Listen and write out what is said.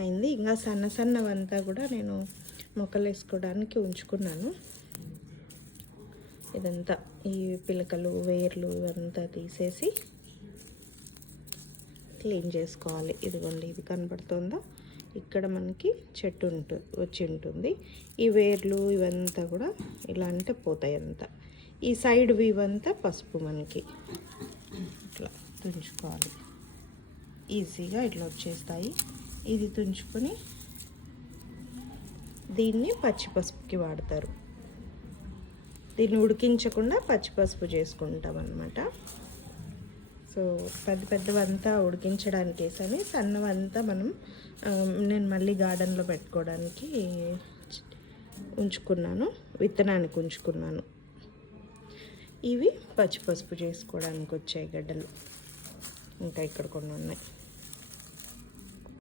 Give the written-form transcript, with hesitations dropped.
అయింది. ఇంకా సన్నవంతా కూడా నేను మొక్కలు వేసుకోవడానికి ఉంచుకున్నాను. ఇదంతా ఈ పిలకలు వేర్లు ఇవంతా తీసేసి క్లీన్ చేసుకోవాలి. ఇదిగోండి, ఇది కనబడుతుందా, ఇక్కడ మనకి చెట్టు వచ్చి ఉంటుంది. ఈ వేర్లు ఇవంతా కూడా ఇలా అంటే పోతాయి అంతా. ఈ సైడ్ ఇవంతా పసుపు మనకి ఇట్లా తుంచుకోవాలి. ఈజీగా ఇట్లా వచ్చేస్తాయి. ఇది తుంచుకొని దీన్ని పచ్చి పసుపుకి వాడతారు. దీన్ని ఉడికించకుండా పచ్చి పసుపు చేసుకుంటాం అన్నమాట. సో పెద్దవంతా ఉడికించడానికి వేసాను. సన్నవంతా నేను మళ్ళీ గార్డెన్లో పెట్టుకోవడానికి ఉంచుకున్నాను, విత్తనానికి ఉంచుకున్నాను. ఇవి పచ్చి పసుపు చేసుకోవడానికి వచ్చాయి గడ్డలు. ఇంకా ఇక్కడ కొన్ని ఉన్నాయి.